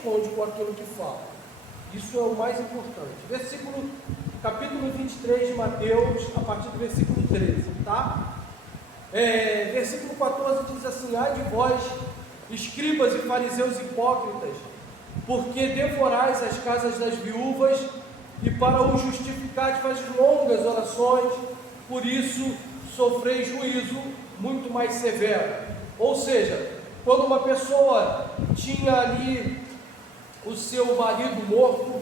corresponde com aquilo que fala. Isso é o mais importante. Capítulo 23 de Mateus, a partir do versículo 13, tá? Versículo 14 diz assim: ai de vós, escribas e fariseus hipócritas, porque devorais as casas das viúvas e para o justificar faz longas orações, por isso sofreis juízo muito mais severo. Ou seja, quando uma pessoa tinha ali o seu marido morto,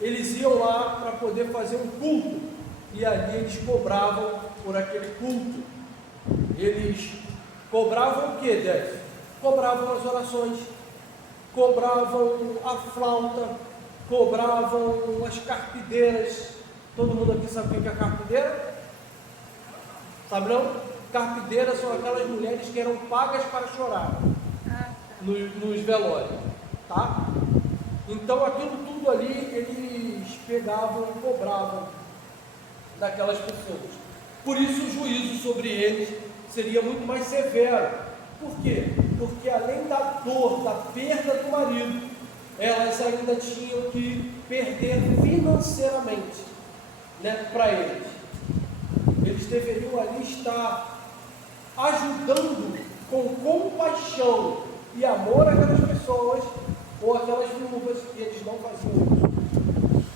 eles iam lá para poder fazer um culto, e ali eles cobravam por aquele culto. Eles cobravam o que, Décio? Cobravam as orações, cobravam a flauta, cobravam as carpideiras. Todo mundo aqui sabe o que é carpideira? Sabe não? Carpideiras são aquelas mulheres que eram pagas para chorar nos velórios, tá? Então aquilo tudo ali eles pegavam e cobravam daquelas pessoas. Por isso o juízo sobre eles seria muito mais severo. Por quê? Porque além da dor, da perda do marido, elas ainda tinham que perder financeiramente, né, para eles. Eles deveriam ali estar ajudando com compaixão e amor aquelas pessoas ou aquelas viúvas, e eles não faziam isso.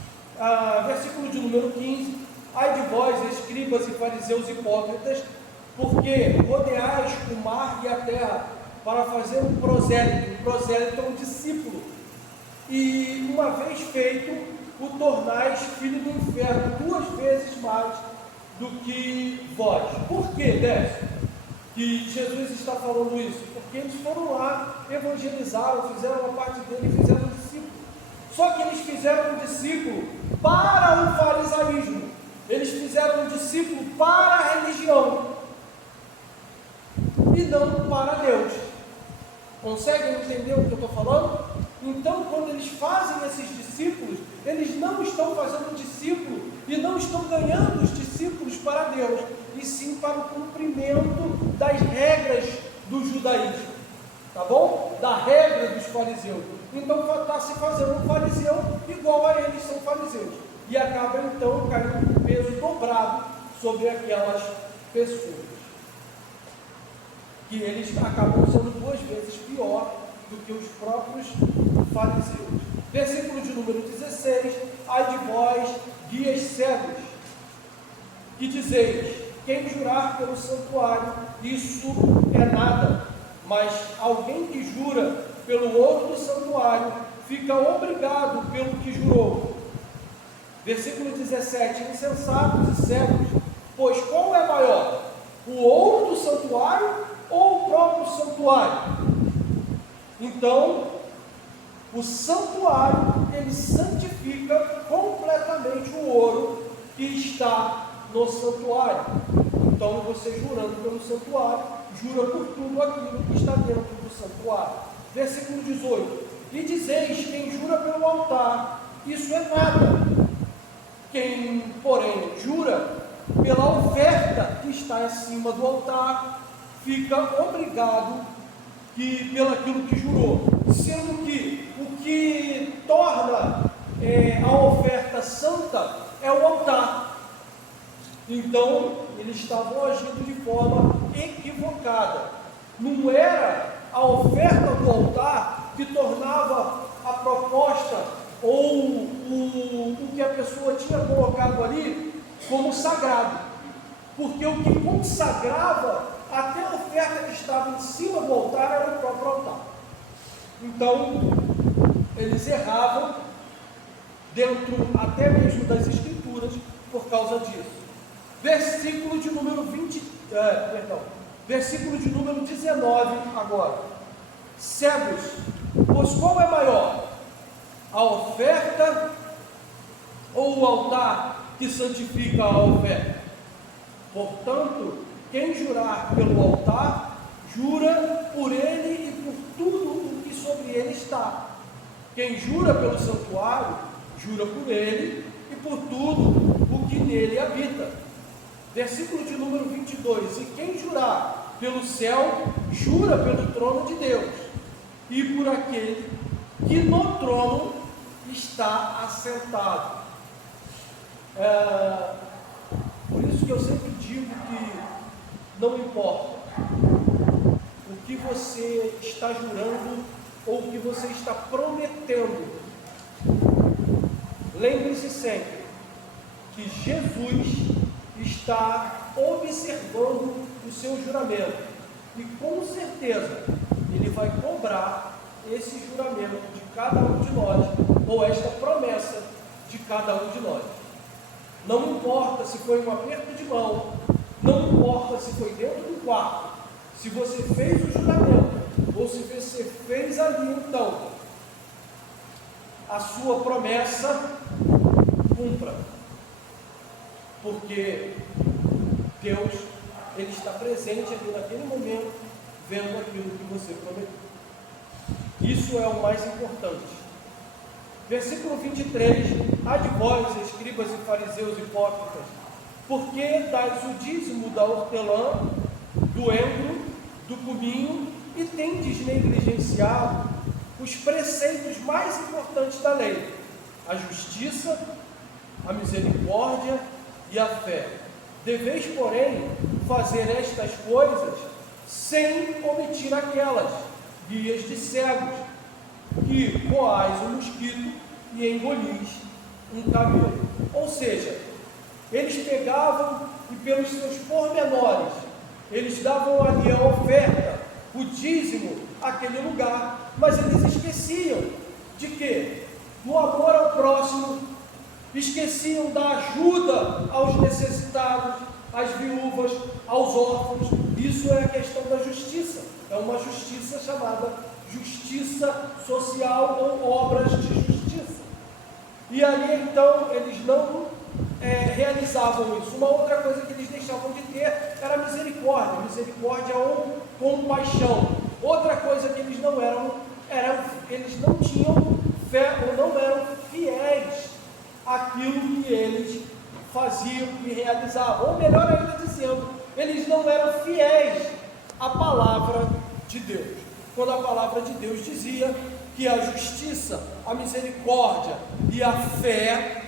Versículo de número 15: ai de vós, escribas e fariseus hipócritas, porque rodeais o mar e a terra para fazer um prosélito. Um prosélito é um discípulo, e uma vez feito, o tornais filho do inferno 2 vezes mais do que vós. Por que, Décio, que Jesus está falando isso? Porque eles foram lá, evangelizaram, fizeram uma parte dele e fizeram um discípulo. Só que eles fizeram um discípulo para o farisaísmo, eles fizeram um discípulo para a religião e não para Deus. Conseguem entender o que eu estou falando? Então, quando eles fazem esses discípulos, eles não estão fazendo discípulo e não estão ganhando os discípulos para Deus, e sim para o cumprimento das regras do judaísmo, tá bom? Da regra dos fariseus. Então está se fazendo um fariseu igual a eles são fariseus, e acaba então caindo um peso dobrado sobre aquelas pessoas, que eles acabam sendo 2 vezes pior do que os próprios fariseus. Versículo de número 16: ai de vós, guias cegos, que dizeis: quem jurar pelo santuário, isso é nada, mas alguém que jura pelo ouro do santuário, fica obrigado pelo que jurou. Versículo 17: insensatos e cegos, pois qual é maior, o ouro do santuário ou o próprio santuário? Então, o santuário, ele santifica completamente o ouro que está no santuário. Então, você jurando pelo santuário, jura por tudo aquilo que está dentro do santuário. Versículo 18: e dizeis: quem jura pelo altar, isso é nada. Quem, porém, jura pela oferta que está acima do altar, fica obrigado pelo aquilo que jurou, sendo que o que torna a oferta santa é o altar. Então, eles estavam agindo de forma equivocada. Não era a oferta do altar que tornava a proposta ou o que a pessoa tinha colocado ali como sagrado, porque o que consagrava até a oferta que estava em cima do altar era o próprio altar. Então, eles erravam dentro até mesmo das escrituras por causa disso. Versículo de número versículo de número 19 agora: cegos, pois qual é maior, a oferta ou o altar que santifica a oferta? Portanto, quem jurar pelo altar, jura por ele e por tudo o que sobre ele está. Quem jura pelo santuário, jura por ele e por tudo o que nele habita. Versículo de número 22: e quem jurar pelo céu, jura pelo trono de Deus e por aquele que no trono está assentado. Por isso que eu sempre digo que não importa o que você está jurando ou o que você está prometendo, lembre-se sempre que Jesus está observando o seu juramento e com certeza Ele vai cobrar esse juramento de cada um de nós, ou esta promessa de cada um de nós. Não importa se foi um aperto de mão, não importa se foi dentro do quarto, se você fez o juramento, ou se você fez ali, então, a sua promessa, cumpra. Porque Deus, Ele está presente ali naquele momento, vendo aquilo que você prometeu. Isso é o mais importante. Versículo 23, ai de vós, escribas e fariseus hipócritas, porque dais o dízimo da hortelã, do endro, do cominho, e tendes negligenciado os preceitos mais importantes da lei, a justiça, a misericórdia e a fé. Deveis, porém, fazer estas coisas sem omitir aquelas, guias de cegos, que coais um mosquito e engolis um camelo. Ou seja, eles pegavam e pelos seus pormenores, eles davam ali a oferta, o dízimo, àquele lugar, mas eles esqueciam de quê? Do amor ao próximo, esqueciam da ajuda aos necessitados, às viúvas, aos órfãos. Isso é a questão da justiça, é uma justiça chamada justiça social ou obras de justiça. E ali então eles não realizavam isso. Uma outra coisa que eles deixavam de ter era misericórdia ou compaixão. Outra coisa que eles não eles não tinham fé ou não eram fiéis àquilo que eles faziam e realizavam. Ou melhor ainda dizendo, eles não eram fiéis à palavra de Deus. Quando a palavra de Deus dizia que a justiça, a misericórdia e a fé,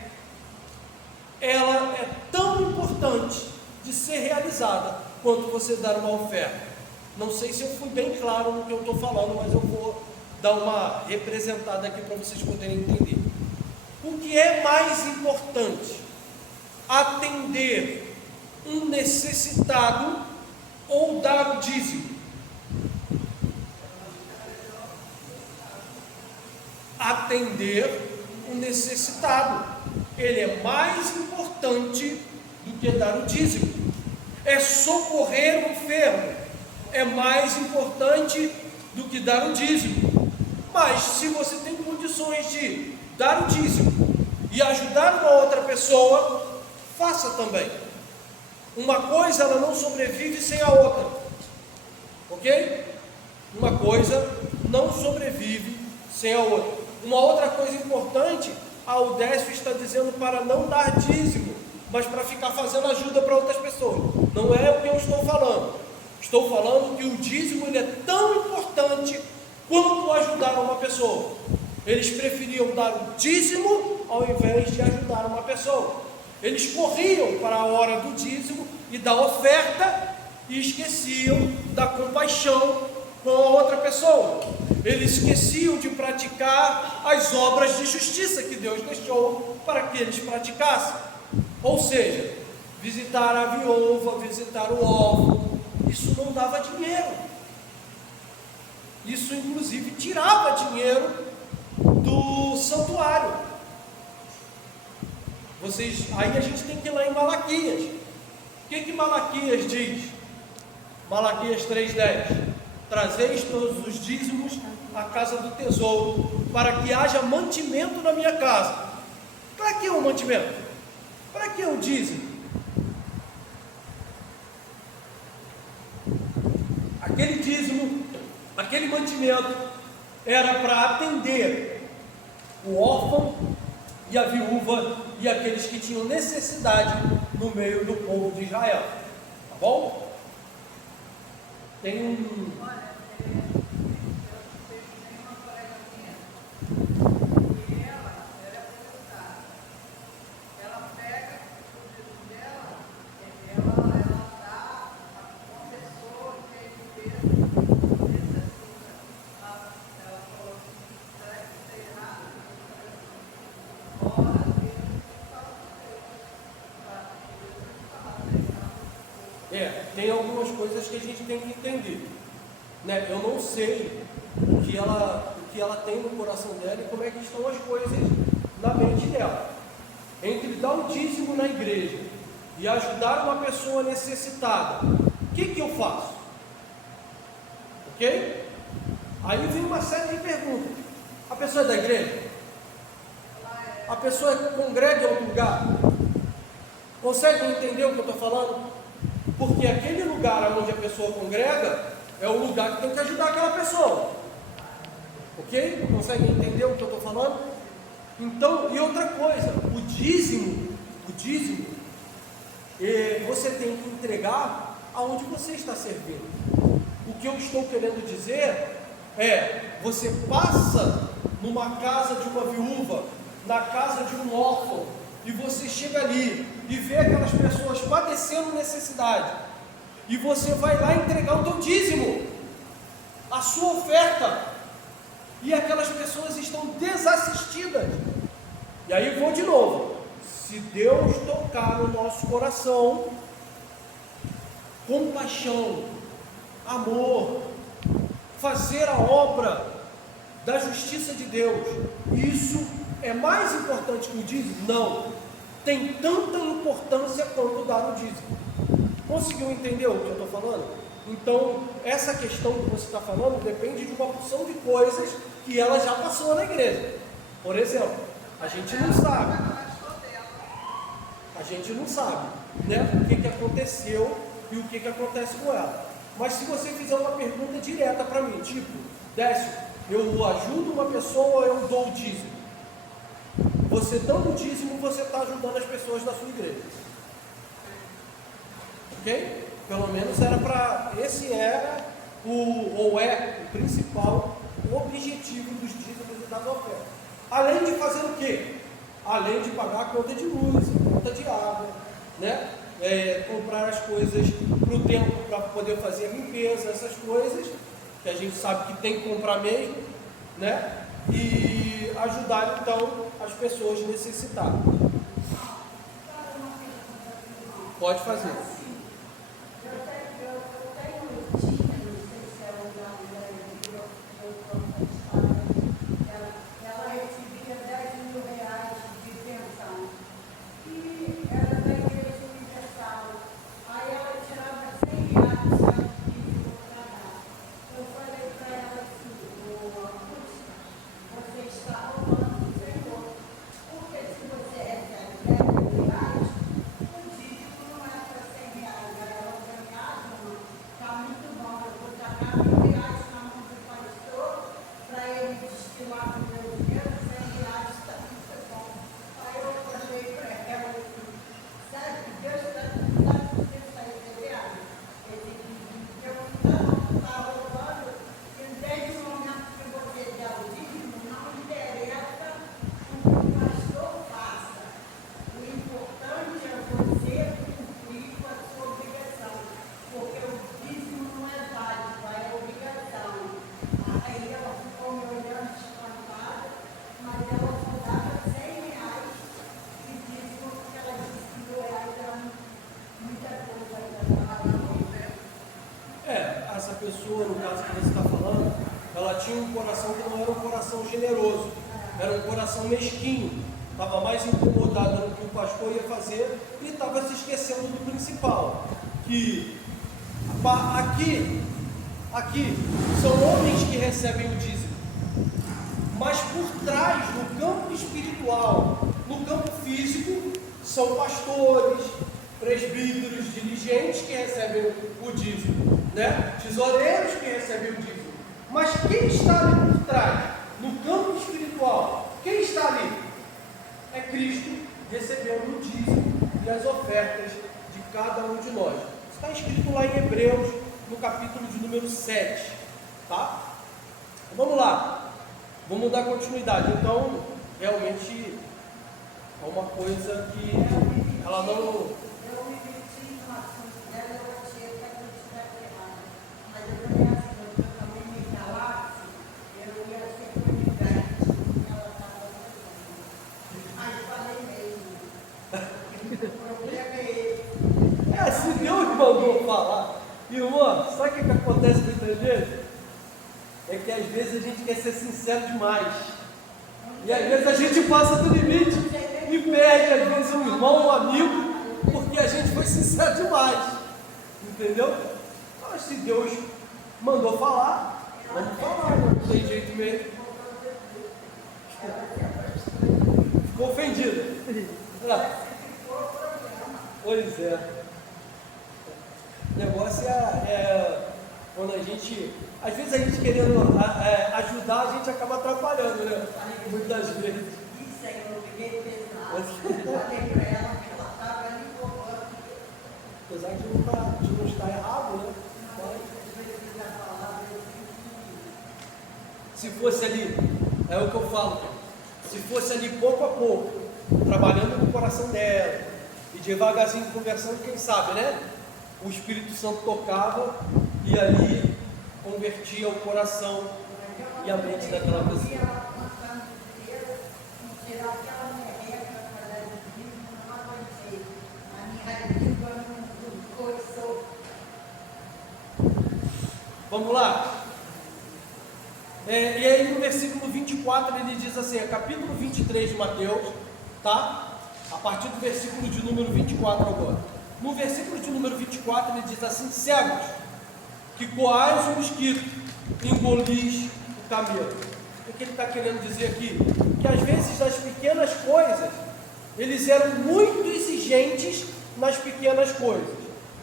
ela é tão importante de ser realizada quanto você dar uma oferta. Não sei se eu fui bem claro no que eu estou falando, mas eu vou dar uma representada aqui para vocês poderem entender. O que é mais importante? Atender um necessitado ou dar o dízimo? Atender o necessitado. Ele é mais importante do que dar o dízimo. É socorrer o enfermo. É mais importante do que dar o dízimo. Mas se você tem condições de dar o dízimo e ajudar uma outra pessoa, faça também. Uma coisa ela não sobrevive sem a outra. Ok? Uma coisa não sobrevive sem a outra. Uma outra coisa importante, a UDESF está dizendo para não dar dízimo, mas para ficar fazendo ajuda para outras pessoas. Não é o que eu estou falando. Estou falando que o dízimo ele é tão importante quanto ajudar uma pessoa. Eles preferiam dar o dízimo ao invés de ajudar uma pessoa. Eles corriam para a hora do dízimo e da oferta e esqueciam da compaixão com a outra pessoa. Eles esqueciam de praticar as obras de justiça que Deus deixou para que eles praticassem. Ou seja, visitar a viúva, visitar o órfão, isso não dava dinheiro. Isso inclusive tirava dinheiro do santuário. Aí a gente tem que ir lá em Malaquias. O que Malaquias diz? Malaquias 3,10: trazeis todos os dízimos à casa do tesouro, para que haja mantimento na minha casa. Para que o mantimento? Para que o dízimo? Aquele dízimo, aquele mantimento, era para atender o órfão e a viúva e aqueles que tinham necessidade no meio do povo de Israel. Tá bom? Tem um... tem algumas coisas que a gente tem que entender, né? Eu não sei o que ela tem no coração dela e como é que estão as coisas na mente dela. Entre dar o dízimo na igreja e ajudar uma pessoa necessitada, o que eu faço? Ok? Aí vem uma série de perguntas. A pessoa é da igreja? A pessoa congrega em outro lugar? Conseguem entender o que eu estou falando? Porque aquele lugar onde a pessoa congrega é o lugar que tem que ajudar aquela pessoa. Ok? Conseguem entender o que eu estou falando? Então, e outra coisa, o dízimo, você tem que entregar aonde você está servindo. O que eu estou querendo dizer é, você passa numa casa de uma viúva, na casa de um órfão, e você chega ali e vê aquelas pessoas padecendo necessidade, e você vai lá entregar o teu dízimo, a sua oferta, e aquelas pessoas estão desassistidas. E aí vou de novo, se Deus tocar no nosso coração, compaixão, amor, fazer a obra da justiça de Deus, isso é mais importante que o dízimo? Não, tem tanta importância quanto dar o dízimo. Conseguiu entender o que eu estou falando? Então, essa questão que você está falando depende de uma porção de coisas que ela já passou na igreja. Por exemplo, a gente não sabe, né, o que aconteceu e o que acontece com ela. Mas se você fizer uma pergunta direta para mim, tipo, Décio, eu ajudo uma pessoa ou eu dou o dízimo? Você dando o dízimo, você está ajudando as pessoas da sua igreja. Ok? Pelo menos esse era o principal objetivo dos dízimos e das ofertas. Além de fazer o quê? Além de pagar a conta de luz, a conta de água, né? Comprar as coisas para o templo para poder fazer a limpeza, essas coisas que a gente sabe que tem que comprar mesmo, né? E ajudar então as pessoas necessitadas. Pode fazer. Pessoa, no caso que você está falando, ela tinha um coração que não era um coração generoso, era um coração mesquinho, estava mais incomodada no que o pastor ia fazer e estava se esquecendo do principal, que aqui são homens que recebem o dízimo, mas por trás, no campo espiritual, no campo físico, são pastores, presbíteros, dirigentes que recebem o dízimo, né? Tesoureiros que recebem o dízimo. Mas quem está ali por trás, no campo espiritual, quem está ali? É Cristo recebendo o dízimo e as ofertas de cada um de nós. Está escrito lá em Hebreus, no capítulo de número 7, tá? Vamos lá, vamos dar continuidade. Então, realmente é uma coisa que ela não... se Deus mandou falar, sincero demais. E às vezes a gente passa do limite e perde, às vezes, um irmão, um amigo, porque a gente foi sincero demais. Entendeu? Mas se Deus mandou falar, vamos falar, não tem jeito mesmo. Ficou ofendido. Pois é. O negócio é quando a gente, às vezes a gente querendo ajudar, a gente acaba atrapalhando, né? Muitas vezes. Isso aí eu peguei pesado. Eu falei para ela que ela estava ali roubando. Apesar de não estar errado, né? Se fosse ali, é o que eu falo, se fosse ali pouco a pouco, trabalhando no coração dela, e devagarzinho conversando, quem sabe, né? O Espírito Santo tocava e ali convertia o coração e a mente daquela pessoa. Vamos lá? E aí no versículo 24 ele diz assim, é capítulo 23 de Mateus, tá? A partir do versículo de número 24 agora. No versículo de número 24 ele diz assim: cegos, que coais o mosquito, engolis o camelo. O que ele está querendo dizer aqui? Que às vezes nas pequenas coisas, eles eram muito exigentes nas pequenas coisas,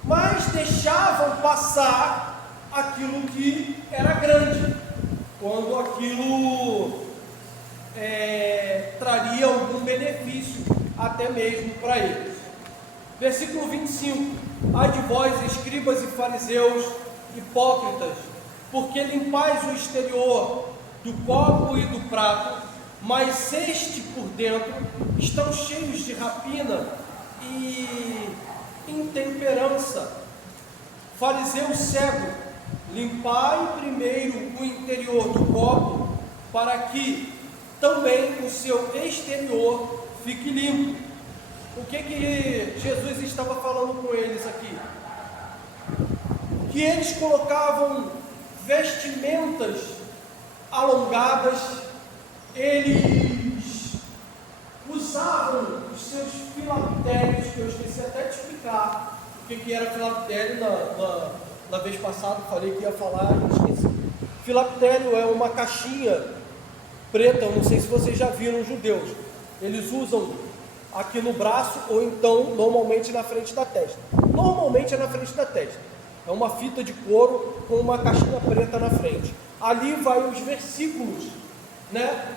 mas deixavam passar aquilo que era grande, quando aquilo traria algum benefício, até mesmo para eles. Versículo 25: ai de vós, escribas e fariseus, hipócritas, porque limpais o exterior do copo e do prato, mas este por dentro estão cheios de rapina e intemperança. Fariseu cego, limpai primeiro o interior do copo, para que também o seu exterior fique limpo. O que Jesus estava falando com eles aqui? Que eles colocavam vestimentas alongadas, eles usavam os seus filactérios, que eu esqueci até de explicar o que era filactério na vez passada, falei que ia falar e esqueci. Filactério é uma caixinha preta, eu não sei se vocês já viram os judeus, eles usam aqui no braço ou então normalmente na frente da testa. Normalmente é na frente da testa. É uma fita de couro com uma caixinha preta na frente. Ali vai os versículos, né?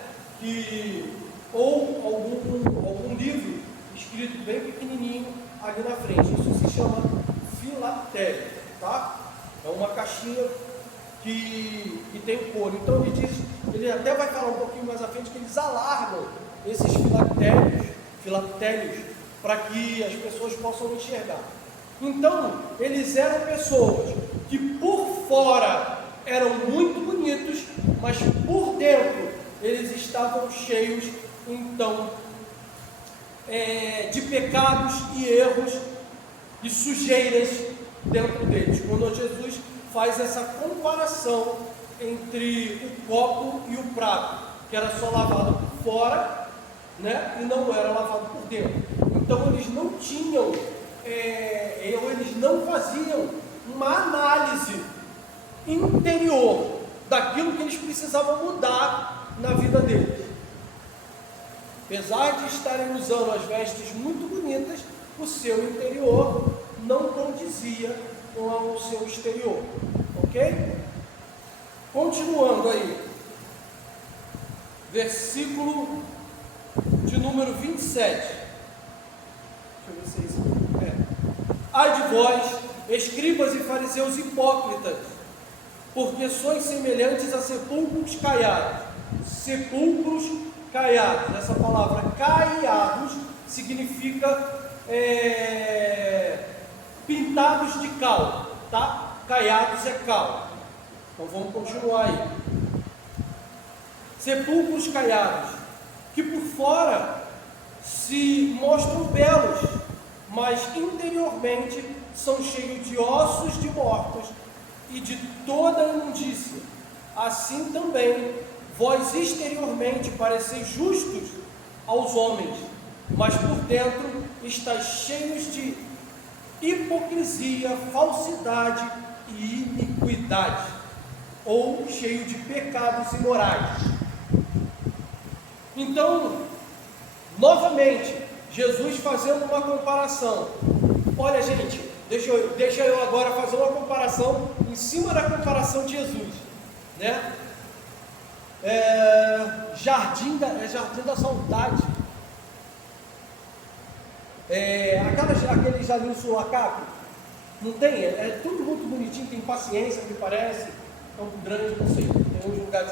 Ou algum livro escrito bem pequenininho ali na frente. Isso se chama filactério, tá? É uma caixinha que tem o couro. Então ele até vai falar um pouquinho mais à frente que eles alargam esses filactérios para que as pessoas possam enxergar. Então, eles eram pessoas que por fora eram muito bonitos, mas por dentro eles estavam cheios, então, de pecados e erros e sujeiras dentro deles. Quando Jesus faz essa comparação entre o copo e o prato, que era só lavado por fora, né, e não era lavado por dentro. Então eles não tinham, eles não faziam uma análise interior daquilo que eles precisavam mudar na vida deles. Apesar de estarem usando as vestes muito bonitas, o seu interior não condizia com o seu exterior, ok? Continuando aí, versículo de número 27. Deixa eu ver se é isso. Ai de vós, escribas e fariseus hipócritas, porque sois semelhantes a sepulcros caiados. Sepulcros caiados. Essa palavra caiados significa pintados de cal, tá? Caiados é cal. Então vamos continuar aí. Sepulcros caiados, que por fora se mostram belos, mas interiormente são cheios de ossos de mortos e de toda imundícia. Assim também vós exteriormente pareceis justos aos homens, mas por dentro estáis cheios de hipocrisia, falsidade e iniquidade, ou cheio de pecados imorais. Então, novamente, Jesus fazendo uma comparação. Olha, gente, deixa eu agora fazer uma comparação em cima da comparação de Jesus, né? Jardim da Saudade. Aquele jardim Sulacap, não tem? É tudo muito bonitinho, tem paciência, me parece. Campo Grande, não sei, tem uns lugares.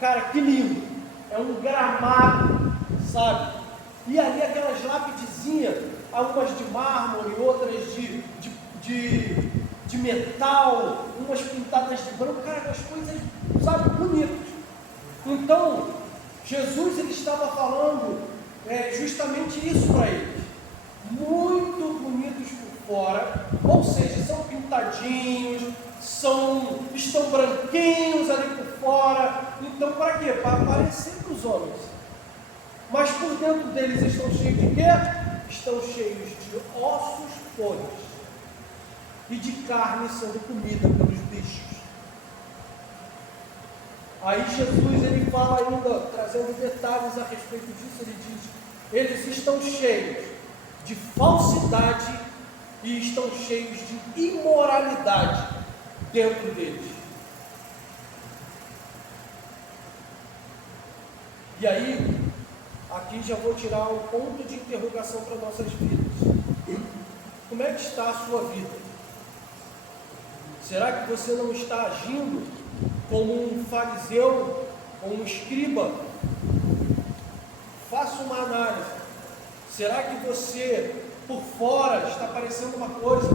Cara, que lindo! É um gramado, sabe? E ali aquelas lápidezinhas, algumas de mármore, outras de metal, umas pintadas de branco, cara, as coisas, sabe, bonitas. Então, Jesus ele estava falando justamente isso para eles. Muito bonitos por fora, ou seja, são pintadinhos, estão branquinhos ali por fora. Então, para quê? Para aparecer para os homens. Mas por dentro deles estão cheios de quê? Estão cheios de ossos podres e de carne sendo comida pelos bichos. Aí Jesus ele fala ainda, trazendo detalhes a respeito disso, ele diz: eles estão cheios de falsidade e estão cheios de imoralidade dentro deles. E aí, aqui já vou tirar um ponto de interrogação para nossas vidas. Como é que está a sua vida? Será que você não está agindo como um fariseu ou um escriba? Faça uma análise. Será que você, por fora, está parecendo uma coisa,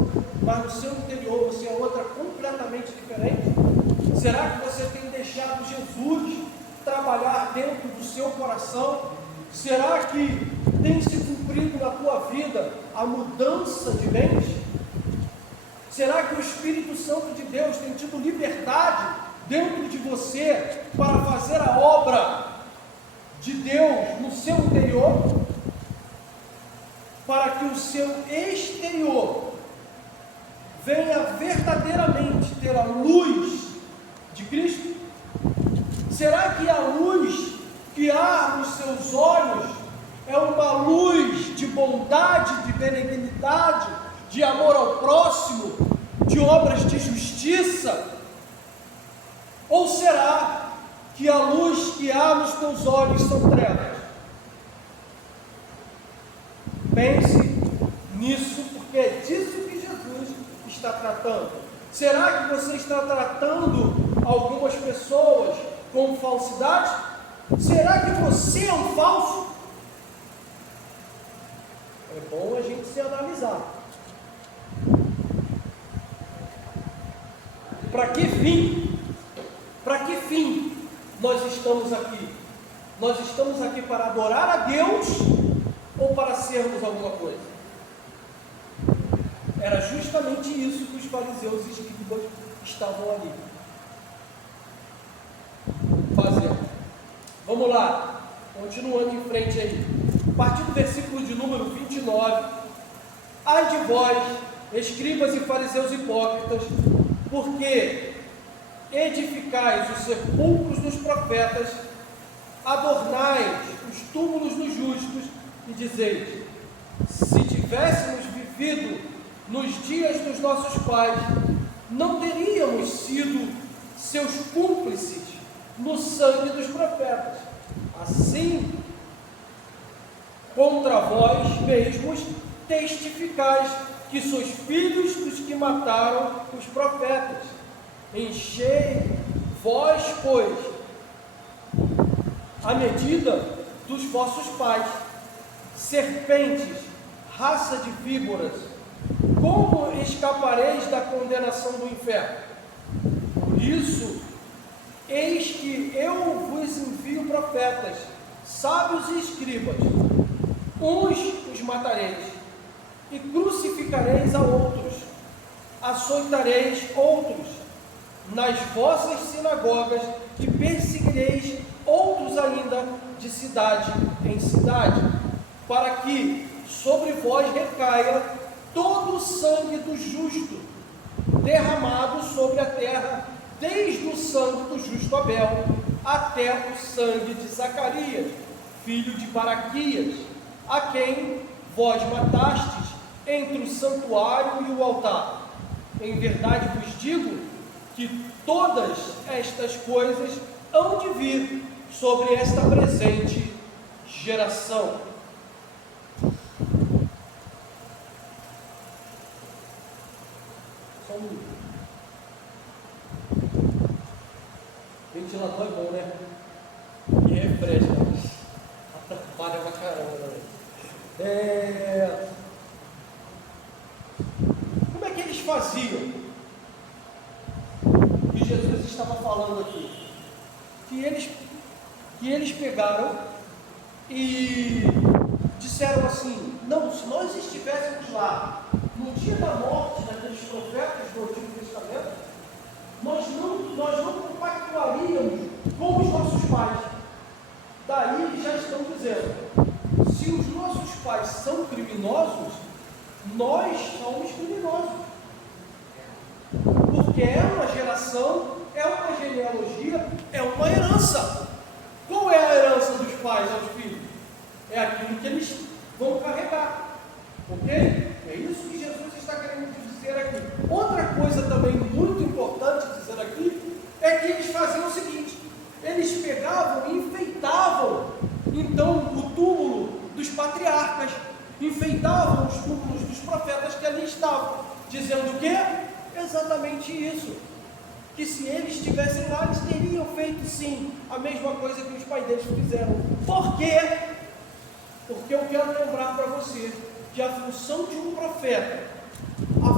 mas no seu interior você é outra completamente diferente? Será que você tem deixado Jesus trabalhar dentro do seu coração? Será que tem se cumprido na tua vida a mudança de mente? Será que o Espírito Santo de Deus tem tido liberdade dentro de você para fazer a obra de Deus no seu interior? Para que o seu exterior venha verdadeiramente ter a luz de Cristo? Será que a luz que há nos seus olhos é uma luz de bondade, de benignidade, de amor ao próximo, de obras de justiça? Ou será que a luz que há nos teus olhos são trevas? Pense nisso, porque é disso que Jesus está tratando. Será que você está tratando algumas pessoas com falsidade? Será que você é um falso? É bom a gente se analisar. Para que fim? Para que fim nós estamos aqui? Nós estamos aqui para adorar a Deus ou para sermos alguma coisa? Era justamente isso que os fariseus e escribas estavam ali fazendo. Vamos lá, continuando em frente aí. A partir do versículo de número 29. Ai de vós, escribas e fariseus hipócritas, porque edificais os sepulcros dos profetas, adornais os túmulos dos justos, e dizeis: se tivéssemos vivido nos dias dos nossos pais, não teríamos sido seus cúmplices no sangue dos profetas. Assim, contra vós mesmos testificais que sois filhos dos que mataram os profetas. Enchei vós, pois, a medida dos vossos pais, serpentes, raça de víboras, como escapareis da condenação do inferno? Por isso, eis que eu vos envio profetas, sábios e escribas. Uns os matareis, e crucificareis a outros, açoitareis outros nas vossas sinagogas, e perseguireis outros ainda de cidade em cidade, para que sobre vós recaia todo o sangue do justo, derramado sobre a terra, desde o sangue do justo Abel, até o sangue de Zacarias, filho de Baraquias, a quem vós matastes entre o santuário e o altar. Em verdade vos digo que todas estas coisas hão de vir sobre esta presente geração. Só um minuto. Ventilador é bom, né? E refresca, mas atrapalha pra caramba, né? Como é que eles faziam? Que Jesus estava falando aqui. Que eles pegaram e disseram assim: não, se nós estivéssemos lá no dia da morte daqueles profetas do Antigo Testamento, nós não compactuaríamos com os nossos pais. Daí eles já estão dizendo: se os nossos pais são criminosos, nós somos criminosos. Porque é uma geração, é uma genealogia, é uma herança. Qual é a herança dos pais aos filhos? É aquilo que eles vão carregar. Ok? É isso que Jesus está querendo dizer aqui. Outra coisa também muito importante dizer aqui é que eles faziam o seguinte: eles pegavam e enfeitavam então o túmulo dos patriarcas, enfeitavam os túmulos dos profetas que ali estavam, dizendo o quê? Exatamente isso, que se eles estivessem lá, eles teriam feito sim a mesma coisa que os pais deles fizeram. Por quê? Porque eu quero lembrar para você que a função de um profeta, a